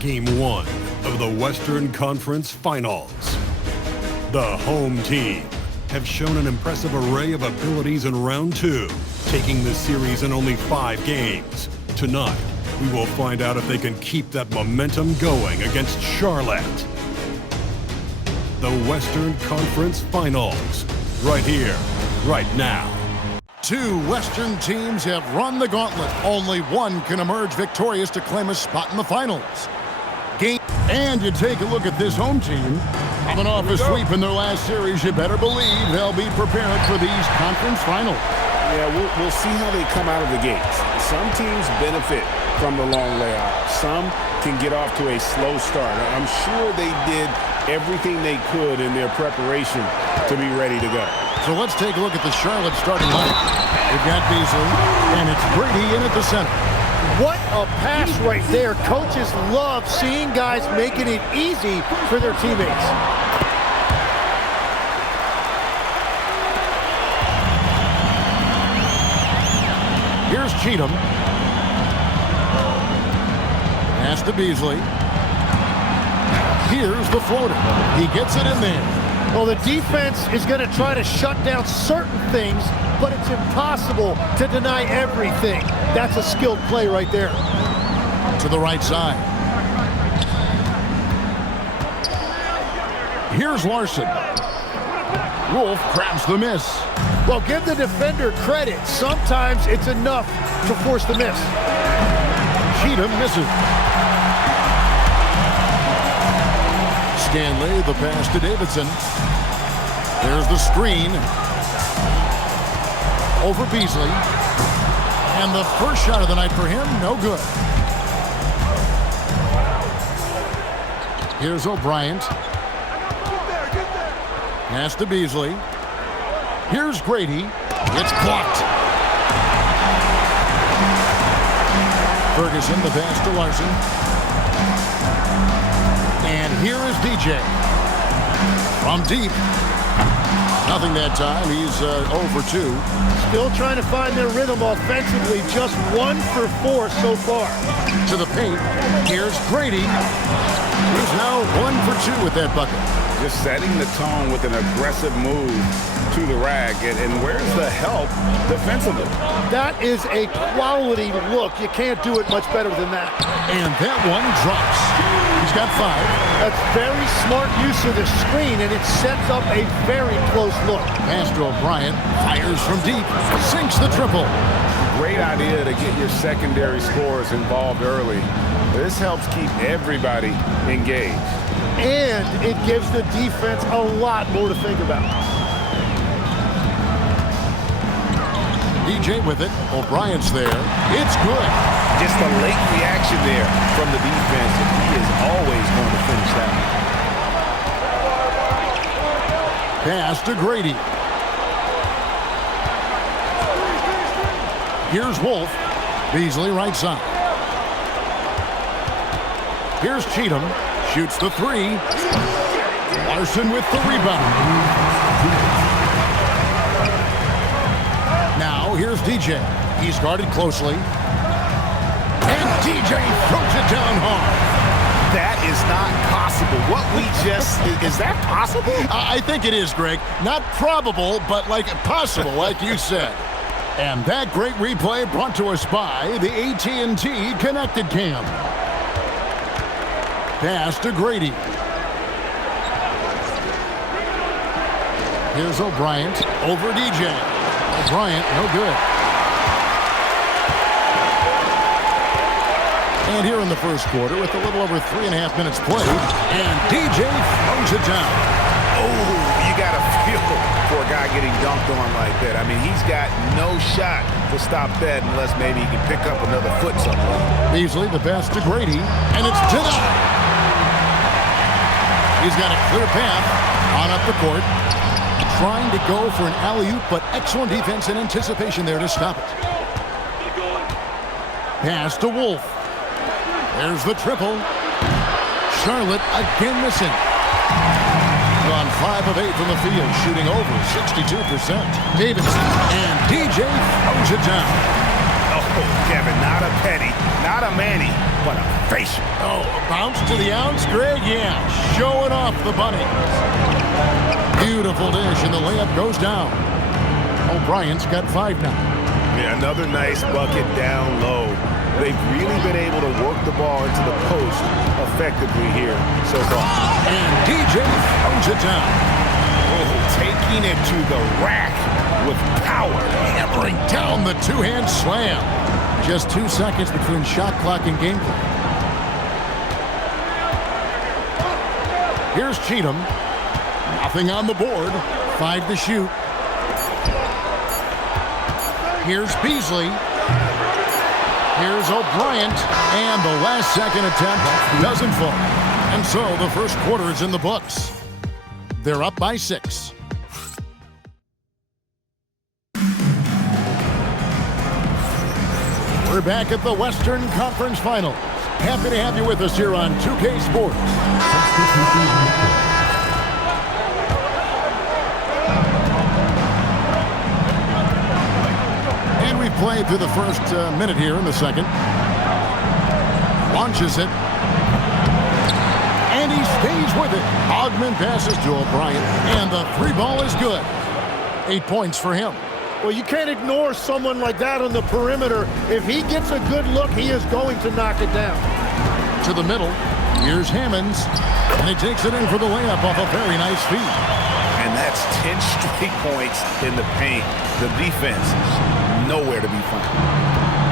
Game 1 of the Western Conference Finals. The home team have shown an impressive array of abilities in round 2, taking the series in only 5 games. Tonight, we will find out if they can keep that momentum going against Charlotte. The Western Conference Finals, right here, right now. Two Western teams have run the gauntlet. Only one can emerge victorious to claim a spot in the finals. And you take a look at this home team. Coming off a sweep in their last series, you better believe they'll be prepared for these conference finals. Yeah, we'll see how they come out of the gates. Some teams benefit from the long layoff. Some can get off to a slow start. I'm sure they did everything they could in their preparation to be ready to go. So let's take a look at the Charlotte starting lineup. We've got Beasley, and it's Brady in at the center. What a pass right there. Coaches love seeing guys making it easy for their teammates. Here's Cheatham. Pass to Beasley. Here's the floater. He gets it in there. Well, the defense is going to try to shut down certain things, but it's impossible to deny everything. That's a skilled play right there. To the right side. Here's Larson. Wolf grabs the miss. Well, give the defender credit. Sometimes it's enough to force the miss. Cheatham misses. Stanley, the pass to Davidson. There's the screen. Over Beasley. And the first shot of the night for him, no good. Here's O'Brien. Pass to Beasley. Here's Grady. It's blocked. Ferguson, the pass to Larson. And here is DJ. From deep. Nothing that time. He's 0 for 2. Still trying to find their rhythm offensively. Just 1 for 4 so far. To the paint. Here's Grady. He's now 1 for 2 with that bucket. Just setting the tone with an aggressive move to the rack. And where's the help defensively? That is a quality look. You can't do it much better than that. And that one drops. He's got 5. That's very smart use of the screen, and it sets up a very close look. Pass to O'Brien. Fires from deep. Sinks the triple. Great idea to get your secondary scorers involved early. This helps keep everybody engaged. And it gives the defense a lot more to think about. DJ with it. O'Brien's there. It's good. Just a late reaction there from the defense, and he is always going to finish that one. Pass to Grady. Here's Wolf. Beasley right side. Here's Cheatham. Shoots the 3. Larson with the rebound. Now here's DJ. He's guarded closely. And DJ throws it down hard. That is not possible. What we just... Is that possible? I think it is, Greg. Not probable, but like possible, like you said. And that great replay brought to us by the AT&T Connected Cam. Pass to Grady. Here's O'Brien over DJ. O'Brien, no good. And here in the first quarter with a little over 3.5 minutes played. And DJ throws it down. Oh, you got to feel for a guy getting dunked on like that. I mean, he's got no shot to stop that unless maybe he can pick up another foot somewhere. Beasley, the pass to Grady. And it's denied. He's got a clear path on up the court. Trying to go for an alley-oop, but excellent defense and anticipation there to stop it. Pass to Wolf. There's the triple. Charlotte again missing. Gone 5 of 8 from the field, shooting over 62%. Davidson and DJ throws it down. Oh, Kevin, not a Petty, not a Manny. but a facial. Oh, a bounce to the ounce, Greg? Yeah, showing off the bunny. Beautiful dish, and the layup goes down. O'Brien's got 5 now. Yeah, another nice bucket down low. They've really been able to work the ball into the post effectively here so far. And DJ throws it down. Oh, taking it to the rack with power. Hammering down the two-hand slam. Just 2 seconds between shot clock and game clock. Here's Cheatham. Nothing on the board. 5 to shoot. Here's Beasley. Here's O'Brien. And the last second attempt doesn't fall. And so the first quarter is in the books. They're up by 6. We're back at the Western Conference Finals. Happy to have you with us here on 2K Sports. And we've played through the first minute here in the second. Launches it. And he stays with it. Ogman passes to O'Brien. And the 3 ball is good. 8 points for him. Well, you can't ignore someone like that on the perimeter. If he gets a good look, he is going to knock it down. To the middle. Here's Hammonds. And he takes it in for the layup off a very nice feed. And that's 10 straight points in the paint. The defense, nowhere to be found.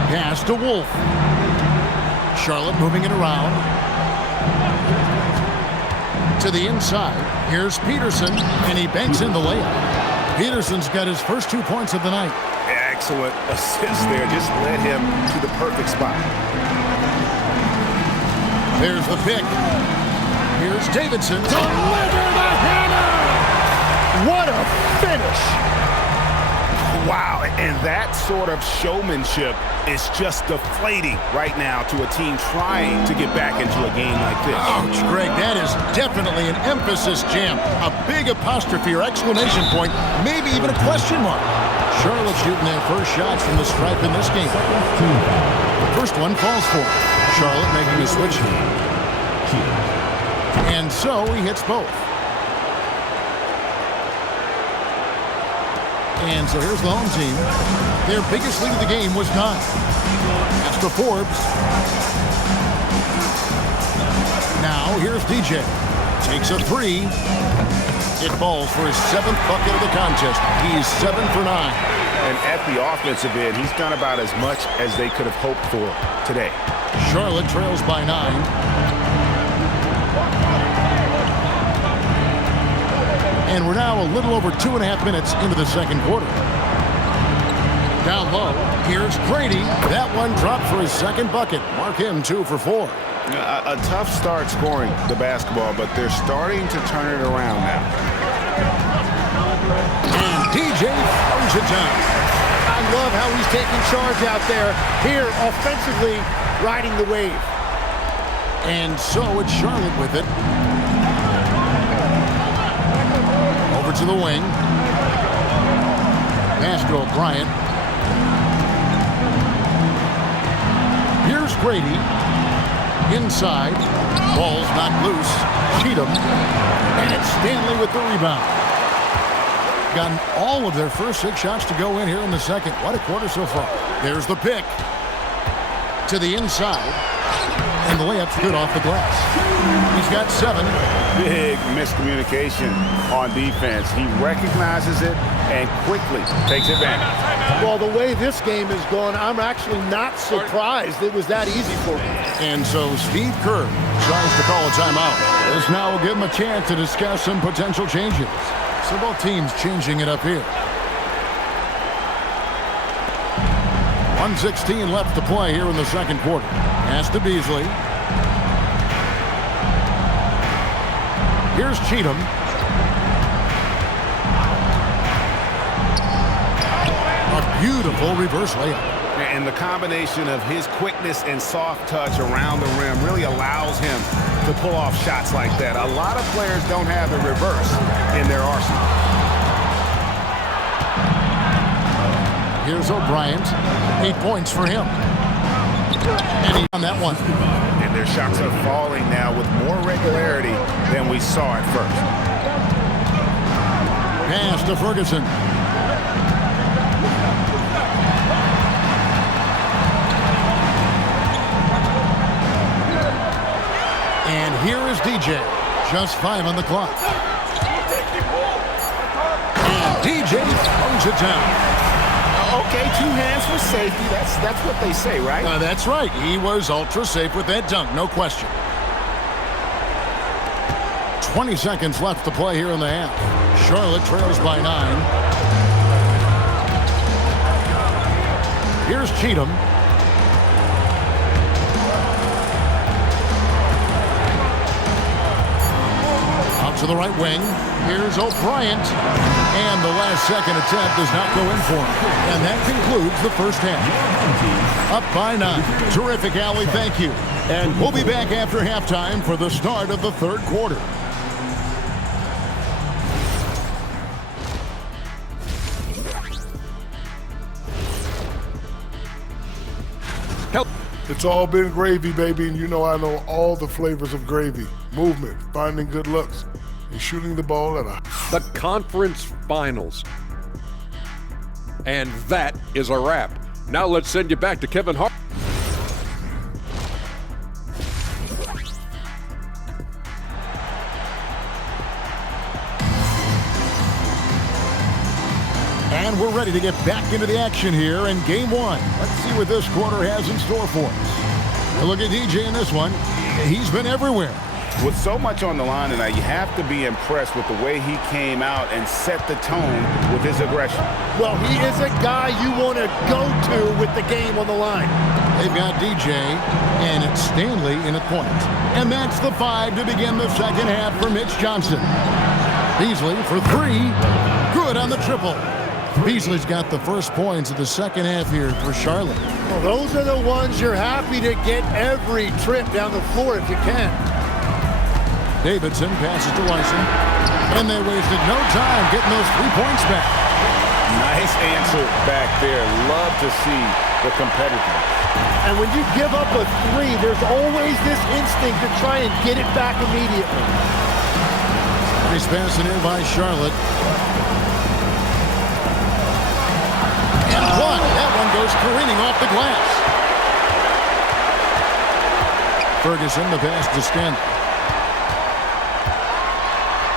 Pass to Wolf. Charlotte moving it around. To the inside. Here's Peterson. And he banks in the layup. Peterson's got his first 2 points of the night. Excellent assist there. Just led him to the perfect spot. There's the pick. Here's Davidson. Deliver the hammer! What a finish! Wow, and that sort of showmanship is just deflating right now to a team trying to get back into a game like this. Ouch, Greg, that is definitely an emphasis jam. A big apostrophe or exclamation point, maybe even a question mark. Charlotte shooting their first shots from the stripe in this game. The first one falls for him. Charlotte making a switch. And so he hits both. And so here's the home team. Their biggest lead of the game was 9. That's to Forbes. Now here's DJ. Takes a 3. It falls for his 7th bucket of the contest. He's 7 for 9. And at the offensive end, he's done about as much as they could have hoped for today. Charlotte trails by 9. And we're now a little over 2.5 minutes into the second quarter. Down low, here's Grady. That one dropped for his 2nd bucket. Mark him 2 for 4. A tough start scoring the basketball, but they're starting to turn it around now. And DJ throws it down. I love how he's taking charge out there. Here, offensively, riding the wave. And so it's Charlotte with it. Over to the wing. Pass to O'Brien. Here's Grady. Inside. Ball's knocked loose. Cheatham. And it's Stanley with the rebound. Gotten all of their first 6 shots to go in here in the second. What a quarter so far. There's the pick. To the inside. And the layup's good off the glass. He's got 7. Big miscommunication on defense. He recognizes it and quickly takes advantage. Well, the way this game is going, I'm actually not surprised it was that easy for him. And so Steve Kerr tries to call a timeout. This now will give him a chance to discuss some potential changes. So both teams changing it up here. 1:16 left to play here in the second quarter. Pass to Beasley. Here's Cheatham. A beautiful reverse layup. And the combination of his quickness and soft touch around the rim really allows him to pull off shots like that. A lot of players don't have the reverse in their arsenal. Here's O'Brien. 8 points for him. And he on that one. their shots are falling now with more regularity than we saw at first. Pass to Ferguson. And here is DJ. Just 5 on the clock. And DJ throws it down. Okay, 2 hands for safety. That's what they say, right? That's right. He was ultra safe with that dunk, no question. 20 seconds left to play here in the half. Charlotte trails by 9. Here's Cheatham. To the right wing. Here's O'Brien. And the last second attempt does not go in for him. And that concludes the first half. Up by 9. Terrific, Allie. Thank you. And we'll be back after halftime for the start of the third quarter. It's all been gravy, baby, and you know I know all the flavors of gravy. Movement, finding good looks, and shooting the ball at the conference finals. And that is a wrap. Now let's send you back to Kevin Hart. And we're ready to get back into the action here in game 1. Let's see what this quarter has in store for us. Look at DJ in this one. He's been everywhere. With so much on the line tonight, you have to be impressed with the way he came out and set the tone with his aggression. Well, he is a guy you want to go to with the game on the line. They've got DJ, and it's Stanley in at point. And that's the 5 to begin the second half for Mitch Johnson. Beasley for 3. Good on the triple. Beasley's got the first points of the second half here for Charlotte. Well, those are the ones you're happy to get every trip down the floor if you can. Davidson passes to Lyson. And they wasted no time getting those 3 points back. Nice answer back there. Love to see the competitiveness. And when you give up a 3, there's always this instinct to try and get it back immediately. He's passing in by Charlotte. And one. That one goes careening off the glass. Ferguson, the pass to Stanley.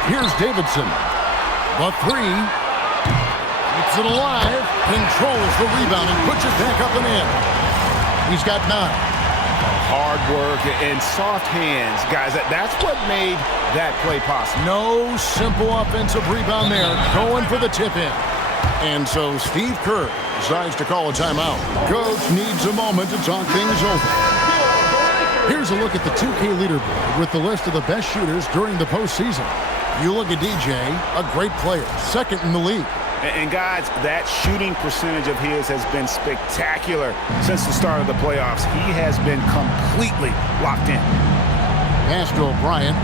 Here's Davidson. The 3. Keeps it alive. Controls the rebound and puts it back up and in. He's got 9. Hard work and soft hands, guys. That's what made that play possible. No simple offensive rebound there. Going for the tip-in. And so Steve Kerr decides to call a timeout. Coach needs a moment to talk things over. Here's a look at the 2K leaderboard with the list of the best shooters during the postseason. You look at DJ, a great player, second in the league. And guys, that shooting percentage of his has been spectacular since the start of the playoffs. He has been completely locked in. Pass to O'Brien.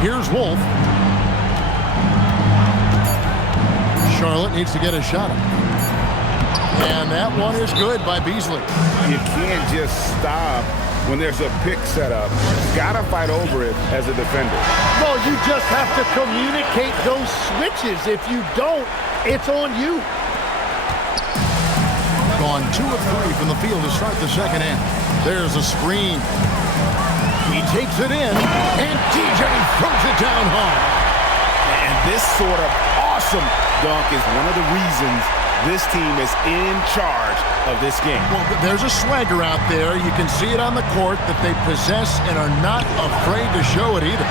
Here's Wolf. Charlotte needs to get a shot up. And that one is good by Beasley. You can't just stop when there's a pick set up. You've got to fight over it as a defender. Well, you just have to communicate those switches. If you don't, it's on you. Gone 2 of 3 from the field to start the second half. There's a screen. He takes it in, and DJ throws it down hard. And this sort of awesome dunk is one of the reasons this team is in charge of this game. Well, there's a swagger out there. You can see it on the court that they possess and are not afraid to show it either.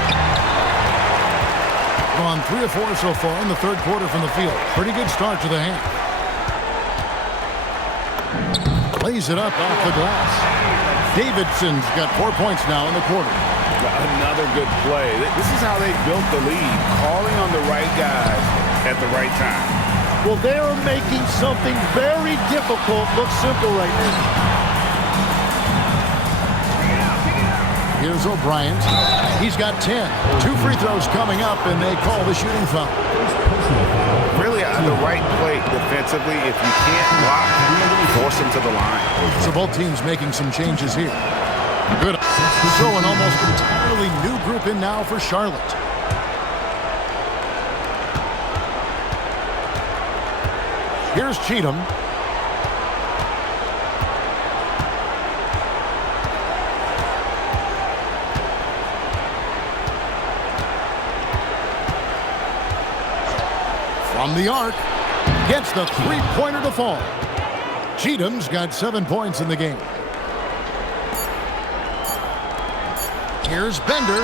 Gone 3 of 4 so far in the third quarter from the field. Pretty good start to the half. Lays it up off the glass. Davidson's got 4 points now in the quarter. Another good play. This is how they built the lead, calling on the right guys at the right time. Well, they are making something very difficult look simple right now. Here's O'Brien. He's got 10. 2 free throws coming up, and they call the shooting foul. Really on the right plate defensively. If you can't block, force him to the line. So both teams making some changes here. Good. So an almost entirely new group in now for Charlotte. Here's Cheatham. From the arc, gets the three-pointer to fall. Cheatham's got 7 points in the game. Here's Bender.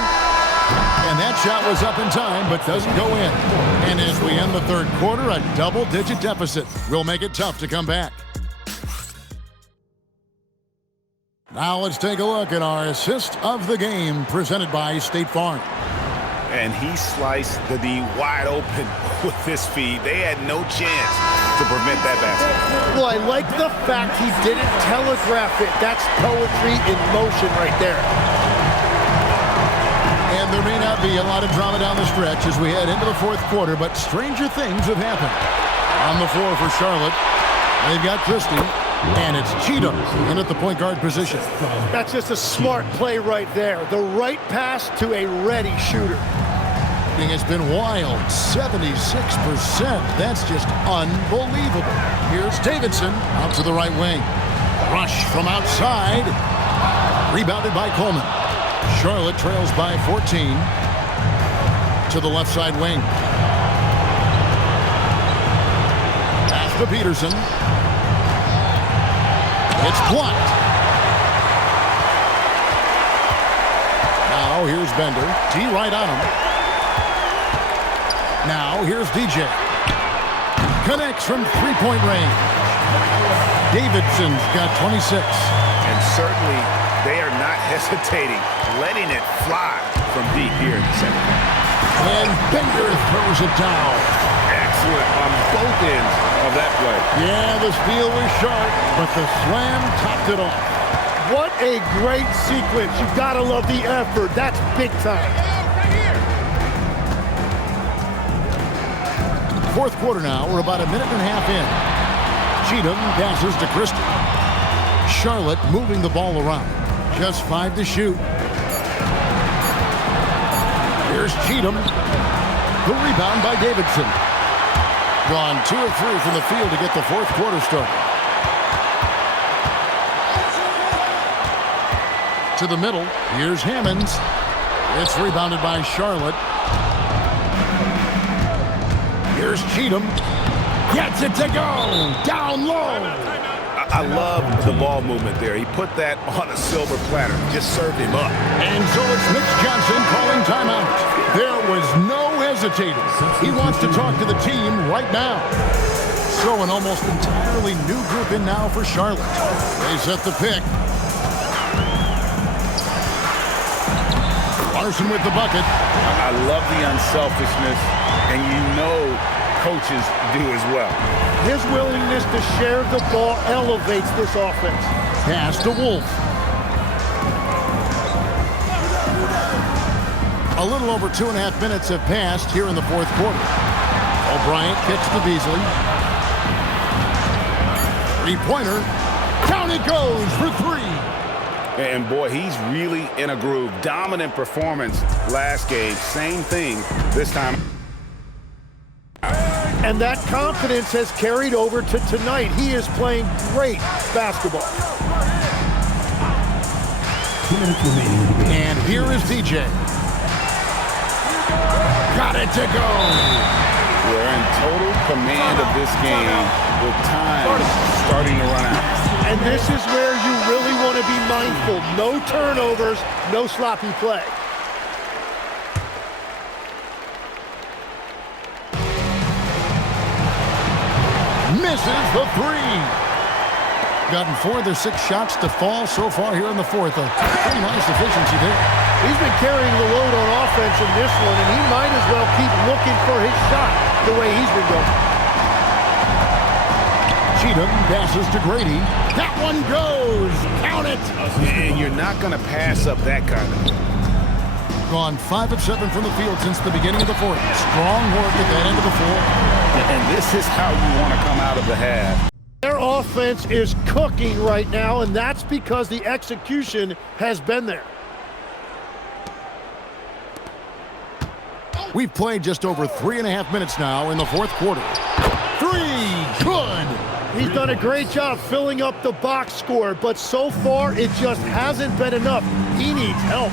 And that shot was up in time, but doesn't go in. And as we end the third quarter, a double-digit deficit will make it tough to come back. Now let's take a look at our assist of the game presented by State Farm. And he sliced the D wide open with his feed. They had no chance to prevent that basket. Well, I like the fact he didn't telegraph it. That's poetry in motion right there. And there may not be a lot of drama down the stretch as we head into the fourth quarter, but stranger things have happened. On the floor for Charlotte, they've got Christie, and it's Cheatham in at the point guard position. That's just a smart play right there. The right pass to a ready shooter. It's been wild, 76%. That's just unbelievable. Here's Davidson out to the right wing. Rush from outside. Rebounded by Coleman. Charlotte trails by 14 to the left side wing. Pass to Peterson. It's blocked. Now here's Bender. T right on him. Now here's DJ. Connects from three-point range. Davidson's got 26. And certainly they are not hesitating, letting it fly from deep here in the second half. And Bender throws it down. Excellent on both ends of that play. Yeah, the steal was sharp, but the slam topped it off. What a great sequence. You've got to love the effort. That's big time. Fourth quarter now. We're about a minute and a half in. Cheatham passes to Christie. Charlotte moving the ball around. Just 5 to shoot. Here's Cheatham. The rebound by Davidson. Gone 2 of 3 from the field to get the fourth quarter started. To the middle. Here's Hammonds. It's rebounded by Charlotte. Here's Cheatham. Gets it to go. Down low. I love the ball movement there. He put that on a silver platter. Just served him up. And so it's Mitch Johnson calling timeout. There was no hesitating. He wants to talk to the team right now. So an almost entirely new group in now for Charlotte. They set the pick. Larson with the bucket. I love the unselfishness, and you know coaches do as well. His willingness to share the ball elevates this offense. Pass to Wolf. A little over 2.5 minutes have passed here in the fourth quarter. O'Brien kicks to Beasley. Three-pointer. Down it goes for 3. And boy, he's really in a groove. Dominant performance last game. Same thing this time. And that confidence has carried over to tonight. He is playing great basketball. And here is DJ. Got it to go. We're in total command of this game with time starting to run out. And this is where you really want to be mindful. No turnovers, no sloppy play. Misses the 3. Gotten 4 of their 6 shots to fall so far here in the fourth. A pretty nice efficiency there. He's been carrying the load on offense in this one, and he might as well keep looking for his shot the way he's been going. Cheatham passes to Grady. That one goes. Count it. And you're not going to pass up that kind of thing. Gone 5 of 7 from the field since the beginning of the fourth. Strong work at that end of the floor. And this is how you want to come out of the half. Their offense is cooking right now, and that's because the execution has been there. We've played just over 3.5 minutes now in the fourth quarter. Three, good. He's done a great job filling up the box score, but so far it just hasn't been enough. He needs help.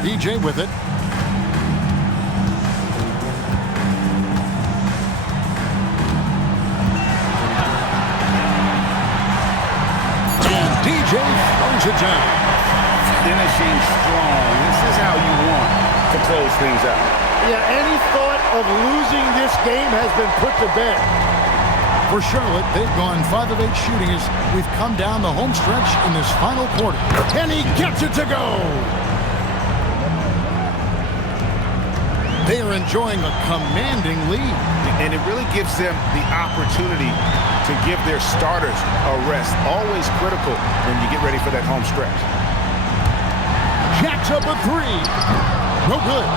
DJ with it. And DJ throws it down. Finishing strong. This is how you want to close things out. Yeah, any thought of losing this game has been put to bed. For Charlotte, they've gone 5 of 8 shooting as we've come down the home stretch in this final quarter. And he gets it to go. They are enjoying a commanding lead. And it really gives them the opportunity to give their starters a rest. Always critical when you get ready for that home stretch. Jacks up a three. No good.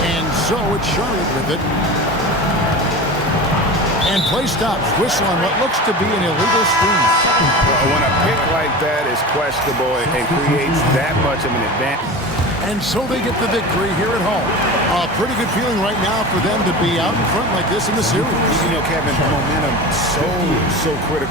And so it's Charlotte with it. And play stops. Whistle on what looks to be an illegal screen. When a pick like that is questionable and creates that much of an advantage. And so they get the victory here at home. A pretty good feeling right now for them to be out in front like this in the series. You know, Kevin, momentum so critical.